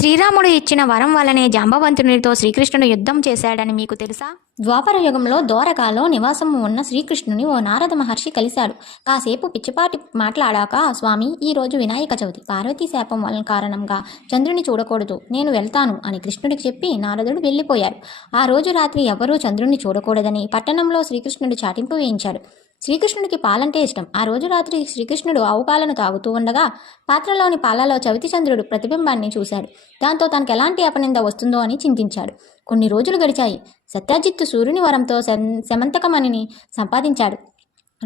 శ్రీరాముడు ఇచ్చిన వరం వలనే జాంబవంతునితో శ్రీకృష్ణుడు యుద్ధం చేశాడని మీకు తెలుసా? ద్వాపర యుగంలో దోరకాలో నివాసము ఉన్న శ్రీకృష్ణుని ఓ నారద మహర్షి కలిశాడు. కాసేపు పిచ్చిపాటి మాట్లాడాక స్వామి ఈ రోజు వినాయక చవితి. పార్వతీ శాపం వలన కారణంగా చంద్రుని చూడకూడదు. నేను వెళ్తాను అని కృష్ణుడికి చెప్పి నారదుడు వెళ్ళిపోయాడు. ఆ రోజు రాత్రి ఎవరూ చంద్రుణ్ణి చూడకూడదని పట్టణంలో శ్రీకృష్ణుడు చాటింపు వేయించాడు. శ్రీకృష్ణుడికి పాలంటే ఇష్టం. ఆ రోజు రాత్రి శ్రీకృష్ణుడు ఆవు పాలను తాగుతూ ఉండగా పాత్రలోని పాలలో చవితి చంద్రుడు ప్రతిబింబాన్ని చూశాడు. దాంతో తనకు ఎలాంటి అపనింద వస్తుందో అని చింతించాడు. కొన్ని రోజులు గడిచాయి. సత్యాజిత్తు సూర్యుని వరంతో శం- శమంతకమణిని సంపాదించాడు.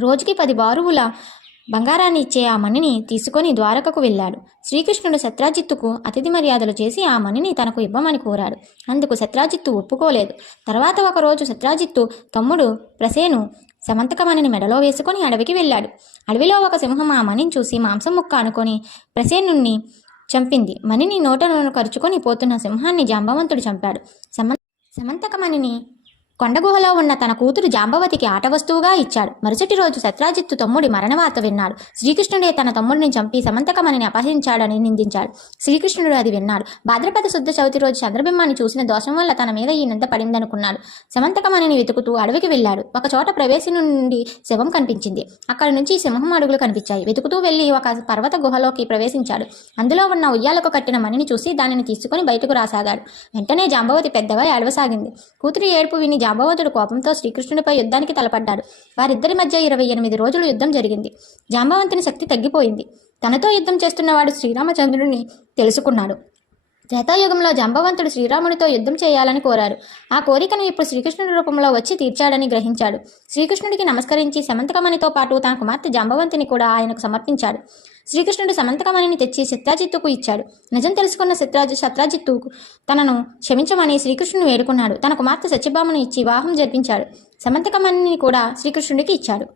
రోజుకి పది బారువుల బంగారాన్ని ఇచ్చే ఆ మణిని తీసుకొని ద్వారకకు వెళ్ళాడు. శ్రీకృష్ణుడు సత్రాజిత్తుకు అతిథి మర్యాదలు చేసి ఆ మణిని తనకు ఇవ్వమని కోరాడు. అందుకు సత్రాజిత్తు ఒప్పుకోలేదు. తర్వాత ఒకరోజు సత్రాజిత్తు తమ్ముడు ప్రసేను సమంతకమణిని మెడలో వేసుకొని అడవికి వెళ్ళాడు. అడవిలో ఒక సింహం ఆ మణిని చూసి మాంసం ముక్క అనుకొని ప్రసేనుణ్ణి చంపింది. మణిని నోటను కరుచుకొని పోతున్న సింహాన్ని జాంబవంతుడు చంపాడు. సమ సమంతకమణిని కొండగుహలో ఉన్న తన కూతురు జాంబవతికి ఆట వస్తువుగా ఇచ్చాడు. మరుసటి రోజు సత్రాజిత్తు తమ్ముడి మరణవార్త విన్నాడు. శ్రీకృష్ణుడే తన తమ్ముడిని చంపి సమంతకమణిని అపహరించాడని నిందించాడు. శ్రీకృష్ణుడు అది విన్నాడు. భాద్రపద శుద్ధ చవితి రోజు చంద్రబింబాన్ని చూసిన దోషం వల్ల తన మీద ఈ నింద పడిందనుకున్నాడు. సమంతకమణిని వెతుకుతూ అడవికి వెళ్ళాడు. ఒక చోట ప్రవేశం నుండి శవం కనిపించింది. అక్కడి నుంచి సింహం అడుగులు కనిపించాయి. వెతుకుతూ వెళ్ళి ఒక పర్వత గుహలోకి ప్రవేశించాడు. అందులో ఉన్న ఉయ్యాలకు కట్టిన మణిని చూసి దానిని తీసుకుని బయటకు రాసాగాడు. వెంటనే జాంబవతి పెద్దగా ఏడవసాగింది కూతురి ఏడుపు విని జాంబవతుడు కోపంతో శ్రీకృష్ణుడిపై యుద్ధానికి తలపడ్డాడు. వారిద్దరి మధ్య ఇరవై ఎనిమిది రోజులు యుద్ధం జరిగింది. జాంబవంతుని శక్తి తగ్గిపోయింది. తనతో యుద్ధం చేస్తున్నవాడు శ్రీరామచంద్రుడిని తెలుసుకున్నాడు. త్రేతాయుగంలో జంబవంతుడు శ్రీరాముడితో యుద్ధం చేయాలని కోరారు. ఆ కోరికను ఇప్పుడు శ్రీకృష్ణుడి రూపంలో వచ్చి తీర్చాడని గ్రహించాడు. శ్రీకృష్ణుడికి నమస్కరించి సమంతకమణితో పాటు తన కుమార్తె జంబవంతిని కూడా ఆయనకు సమర్పించాడు. శ్రీకృష్ణుడు సమంతకమణిని తెచ్చి సత్రాజిత్తుకు ఇచ్చాడు. నిజం తెలుసుకున్న సత్రాజి శత్రాజిత్తుకు తనను క్షమించమని శ్రీకృష్ణుని వేడుకున్నాడు. తన కుమార్తె సత్యభామను ఇచ్చి వివాహం జరిపించాడు. సమంతకమణిని కూడా శ్రీకృష్ణుడికి ఇచ్చాడు.